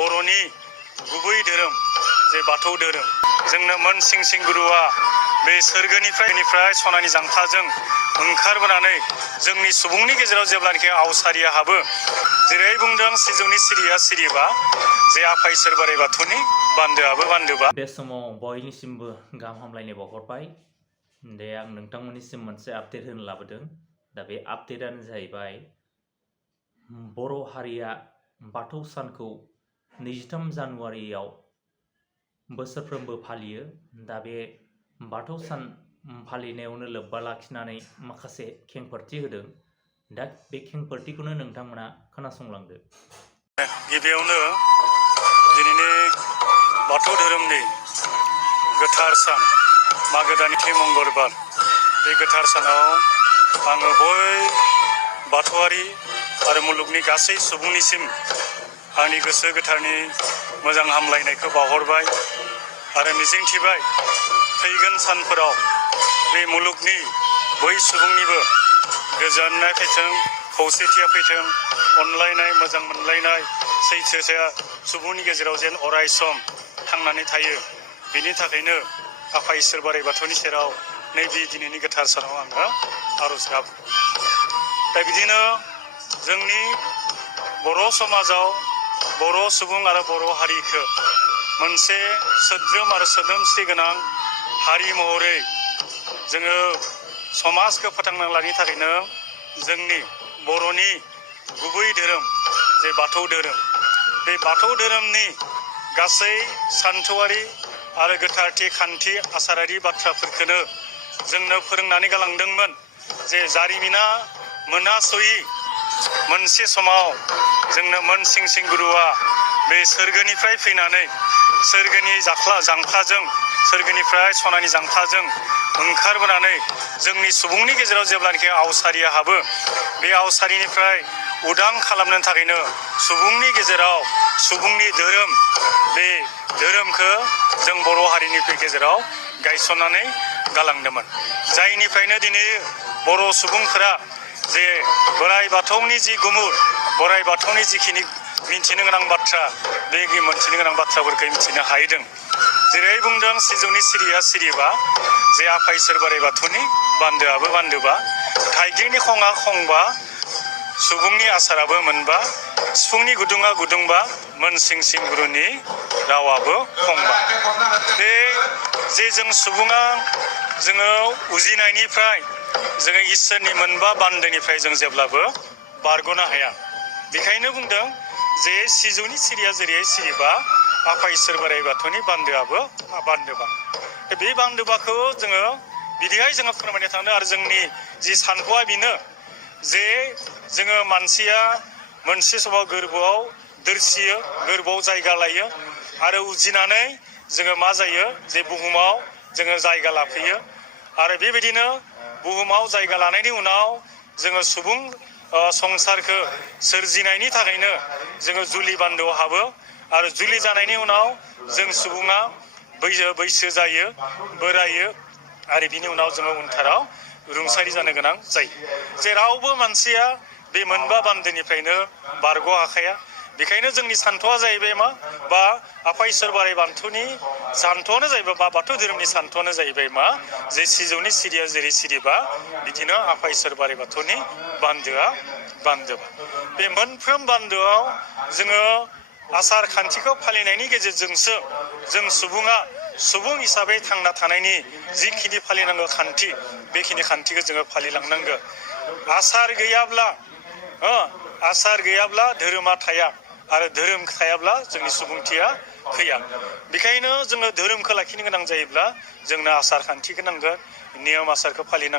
बर'नि गुबै धोरोम जे बाथौ धोरोम जोंनो मोन सिं सिं गुरुआ बे सोरगोनिफ्राय सनानि जांख्लाजों ओंखारबोनानै जोंनि सुबुंनि गेजेराव जेब्लानाखि आवसारिया हाबो जेरै बुंदों सिजौनि सिरिया सिरिबा जे आफा इसोर बोराइ बाथौनि बान्दोआबो बान्दोबा। बे समाव बयनिसिमबो गाहाम हामलायनाय बावहरबाय। आं नोंथांमोननिसिम मोनसे आपडेट होनो लाबोदों। दा बे आपडेटआनो जाहैबाय बर' हारिया बाथौ सानखौ 23 जानुवारियाव बोसोरफ्रोमबो फालियो। दा बे बाथौ सान फालिनायावनो लोब्बा लाखिनानै माखासे खेंफोरथि होदों। दा बे खेंफोरथिखौनो नोंथांमोना खोनासंलांदो। गिबियावनो दिनैनि बाथौ धोरोमनि गोथार सान मागो दाननि मंगलबार बे गोथार सानाव आङो बाथौआरि आरो मुलुगनि गासै सुबुंनिसिम आंनि गोसो गोथारनि मोजां हामलायनायखौ बावहरबाय आरो मिजिंथिबाय फैगोन सानफोराव बे मुलुगनि बै सुबुंनिबो गोजोननाय फैथों, खौसेथिया फैथों, अनलायनाय मोजां मोनलायनाय सैथोथिया सुबुंनि गेजेराव जेन अराय सम थांनानै थायो। बेनि थाखायनो आफा इसोर बोराइ बाथौनि सेराव नैबे दिनैनि गोथार सानाव आङो आरज गाबो। दा बिदिनो जोंनि बर' समाजाव बर' सुबुं आरो बर' हारिखौ मोनसे सोद्रोम आरो सोदोमस्रि गोनां हारि महरै जोङो समाजखौ फोथांना लानो थाखायनो जोंनि बर'नि गुबै धोरोम जे बाथौ धोरोम बे बाथौ धोरोमनि गासै सानथौआरि आरो गोथारथि खान्थि आसारारि बाथ्राफोरखौनो जोंनो फोरोंनानै गालांदोंमोन। जे जारिमिना मोनहास'यि मोनसे समाव जोंनो मोन सिं सिं गुरुआ बे सोरगोनिफ्राय फैनानै सोरगोनि जांख्लाजों सोरगोनिफ्राय सनानि जांख्लाजों ओंखारबोनानै जोंनि सुबुंनि गेजेराव जेब्लानाखि आवसारिया हाबो बे आवसारिनिफ्राय उदां खालामनो थाखायनो सुबुंनि गेजेराव सुबुंनि धोरोम बे धोरोमखौ जों बर' हारिनि गेजेराव गायसननानै गालांदोंमोन। जायनिफ्रायनो दिनै बर' सुबुंफोरा जे बोराइ बाथौनि जि गुमुर बोराइ बाथौनि जिखिनि मिन्थिनो गोनां बाथ्रा बे मिन्थिनो गोनां बाथ्राफोरखौ मिथिनो हाहैदों। जेरै बुंदों सिजौनि सिरिया सिरिबा जे आफा इसोर बोराइ बाथौनि बान्दोआबो बान्दोबा, थाइगिरनि खङा खंबा, सुबुंनि आसाराबो मोनबा, सिफुंनि गुदुङा गुदुंबा, मोन सिं सिं गुरुनि रावाबो फंबा। बे जे जों सुबुङा जोङो उजिनायनिफ्राय जोङो इसोरनि मोनबा बान्दोनिफ्राय जों जेब्लाबो बारग'नो हाया। बेखायनो बुंदों जे सिजौनि सिरिया जेरै सिरिबा आफा इसोर बोराइ बाथौनि बान्दोआबो बान्दोबा। बे बान्दोबाखौ जोङो बिदिहाय जोङो फोरमायनो थांदों आरो जोंनि जि सानखौआ बेनो जे जोङो मानसिया मोनसे समाव गोरबोआव दोरसियो, गोरबोआव जायगा लायो आरो उजिनानै जोङो मा जायो जे बुहुमाव जोङो जायगा लाफैयो आरो बेबायदिनो बुहुमाव जायगा लानायनि उनाव जोङो सुबुं संसारखौ सोरजिनायनि थाखायनो जोङो जुलि बान्दोआव हाबो आरो जुलि जानायनि उनाव जों सुबुङा बैसो जायो, बोरायो आरो बिनि उनाव जोङो उनथाराव रुंसारि जानो गोनां जायो। जे रावबो मानसिया बे मोनबा बान्दोनिफ्रायनो बारग' हाखाया। बेखायनो जोंनि सान्थौआ जाहैबाय मा बा आफा इसोर बोराइ बाथौनि सान्थौआनो जाहैबाय बा बाथौ धोरोमनि सान्थौआनो जाहैबाय मा जे सिजौनि सिरिया जेरै सिरिबा बिदिनो आफा इसोर बोराइ बाथौनि बान्दोआ बान्दोबा। बे मोनफ्रोम बान्दोआव जोङो आसार खान्थिखौ फालिनायनि गेजेरजोंसो जों सुबुङा सुबुं हिसाबै थांना थानायनि जिखिनि फालिनांगौ खान्थि बेखिनि खान्थिखौ जोङो फालिलांनांगौ। आसार गैयाब्ला धोरोमा थाया आरो धोरोम थायाब्ला जोंनि सुबुंथिया फैया। बेखायनो जोङो धोरोमखौ लाखिनो गोनां जायोब्ला जोंनो आसार खान्थिखौ नांगोन, नियम आसारखौ फालिनांगोन।